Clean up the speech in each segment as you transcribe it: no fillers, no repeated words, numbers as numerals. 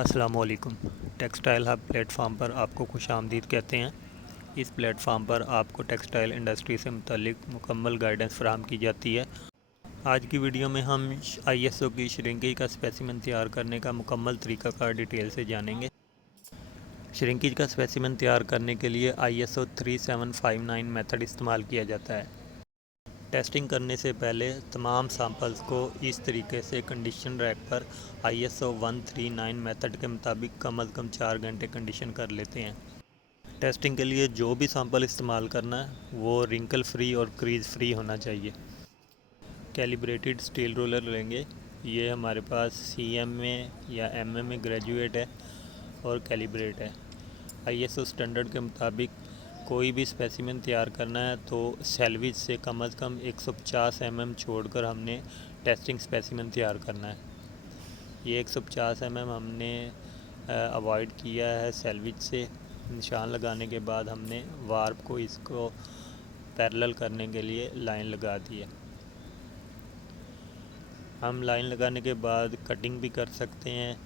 अस्सलामुअलैकुम। Textile hub platform पर आपको खुशामदीद कहते हैं। इस प्लेटफॉर्म पर आपको टेक्सटाइल इंडस्ट्री से मुतल्लिक मुकम्मल गाइडेंस फराहम की जाती है। आज की वीडियो में हम ISO की श्रिंकेज का स्पेसिमेन तैयार करने का मुकम्मल तरीक़ाकार डिटेल से जानेंगे। श्रिंकेज का स्पेसिमेन तैयार करने के लिए ISO 3759 मेथड इस्तेमाल किया जाता है। टेस्टिंग करने से पहले तमाम सैंपल्स को इस तरीके से कंडीशन रैक पर ISO 139 मेथड के मुताबिक कम अज़ कम 4 घंटे कंडीशन कर लेते हैं। टेस्टिंग के लिए जो भी सैंपल इस्तेमाल करना है वो रिंकल फ्री और क्रीज फ्री होना चाहिए। कैलिब्रेटेड स्टील रोलर लेंगे। ये हमारे पास CM में या MM में ग्रेजुएट है और कैलिब्रेट है। ISO स्टैंडर्ड के मुताबिक कोई भी स्पेसिमेन तैयार करना है तो सेल्विज से कम 150 mm छोड़कर हमने टेस्टिंग स्पेसिमेन तैयार करना है। ये 150 mm हमने अवॉइड किया है सेल्विज से। निशान लगाने के बाद हमने वार्प को इसको पैरेलल करने के लिए लाइन लगा दी है। हम लाइन लगाने के बाद कटिंग भी कर सकते हैं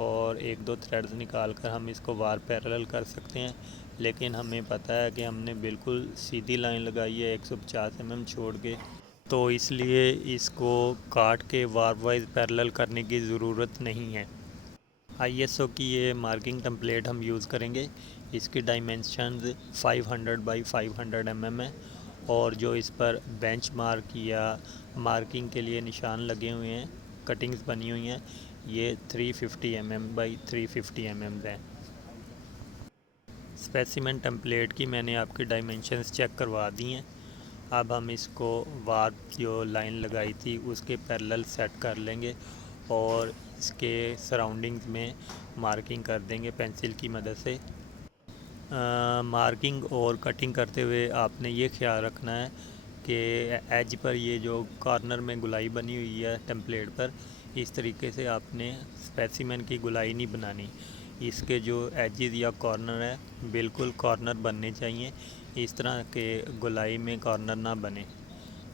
और एक दो थ्रेड्स निकाल कर हम इसको वार पैरेलल कर सकते हैं, लेकिन हमें पता है कि हमने बिल्कुल सीधी लाइन लगाई है 150 mm छोड़ के, तो इसलिए इसको काट के वार वाइज पैरेलल करने की ज़रूरत नहीं है। ISO की ये मार्किंग टेम्पलेट हम यूज़ करेंगे। इसकी डायमेंशंस 500 बाई 500 mm है और जो इस पर बेंच मार्क या मार्किंग के लिए निशान लगे हुए हैं, कटिंग्स बनी हुई हैं, ये 350 mm बाई 350 mm हैं। स्पेसिमेन टेम्पलेट की मैंने आपकी डायमेंशंस चेक करवा दी हैं। अब हम इसको वार्प जो लाइन लगाई थी उसके पैरेलल सेट कर लेंगे और इसके सराउंडिंग्स में मार्किंग कर देंगे पेंसिल की मदद से। मार्किंग और कटिंग करते हुए आपने ये ख्याल रखना है कि एज पर ये जो कॉर्नर में गुलाई बनी हुई है टेम्पलेट पर, इस तरीके से आपने स्पेसिमेन की गुलाई नहीं बनानी। इसके जो एजेस या कॉर्नर है बिल्कुल कॉर्नर बनने चाहिए। इस तरह के गुलाई में कॉर्नर ना बने,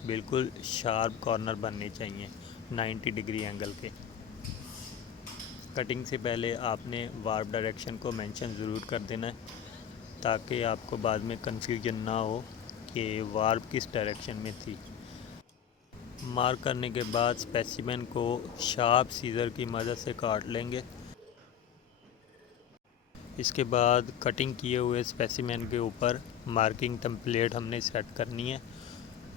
बिल्कुल शार्प कॉर्नर बनने चाहिए 90 डिग्री एंगल के। कटिंग से पहले आपने वार्प डायरेक्शन को मेंशन ज़रूर कर देना है ताकि आपको बाद में कन्फ्यूजन ना हो कि वार्प किस डायरेक्शन में थी। मार्क करने के बाद स्पेसिमेन को शार्प सीज़र की मदद से काट लेंगे। इसके बाद कटिंग किए हुए स्पेसिमेन के ऊपर मार्किंग टेम्पलेट हमने सेट करनी है।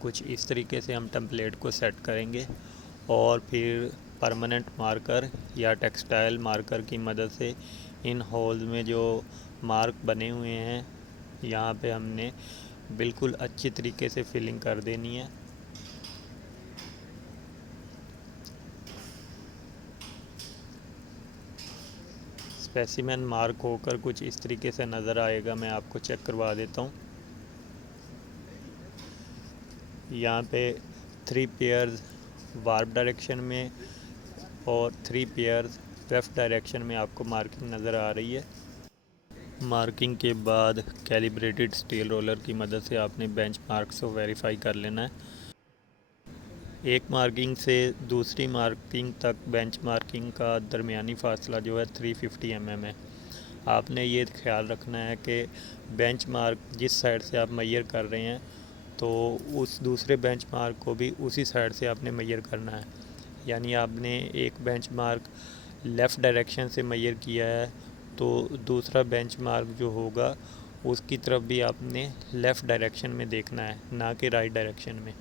कुछ इस तरीके से हम टेम्पलेट को सेट करेंगे और फिर परमानेंट मार्कर या टेक्सटाइल मार्कर की मदद से इन होल्स में जो मार्क बने हुए हैं यहाँ पे हमने बिल्कुल अच्छी तरीके से फिलिंग कर देनी है। स्पेसिमेन मार्क होकर कुछ इस तरीके से नज़र आएगा। मैं आपको चेक करवा देता हूँ। यहाँ पे 3 पेयर्स वार्प डायरेक्शन में और 3 पेयर्स लेफ़्ट डायरेक्शन में आपको मार्किंग नज़र आ रही है। मार्किंग के बाद कैलिब्रेटेड स्टील रोलर की मदद से आपने बेंच मार्क्स को वेरीफाई कर लेना है। एक मार्किंग से दूसरी मार्किंग तक बेंच मार्किंग का दरमियानी फ़ासला जो है 350 mm है। आपने ये ख्याल रखना है कि बेंच मार्क जिस साइड से आप मेजर कर रहे हैं तो उस दूसरे बेंच मार्क को भी उसी साइड से आपने मेजर करना है। यानी आपने एक बेंच मार्क लेफ़्ट डायरेक्शन से मेजर किया है तो दूसरा बेंच मार्क जो होगा उसकी तरफ भी आपने लेफ़्ट डायरेक्शन में देखना है, ना कि राइट डायरेक्शन में।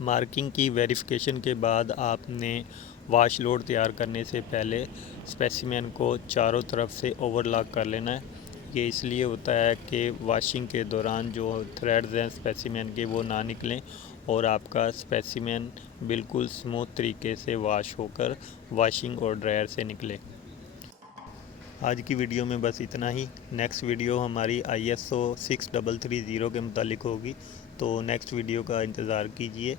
मार्किंग की वेरिफिकेशन के बाद आपने वाश लोड तैयार करने से पहले स्पेसिमेन को चारों तरफ से ओवरलॉक कर लेना है। ये इसलिए होता है कि वाशिंग के दौरान जो थ्रेड्स हैं स्पेसिमेन के वो ना निकलें और आपका स्पेसिमेन बिल्कुल स्मूथ तरीके से वाश होकर वाशिंग और ड्रायर से निकले। आज की वीडियो में बस इतना ही। नेक्स्ट वीडियो हमारी ISO 6330 के मुतालिक होगी, तो नेक्स्ट वीडियो का इंतज़ार कीजिए।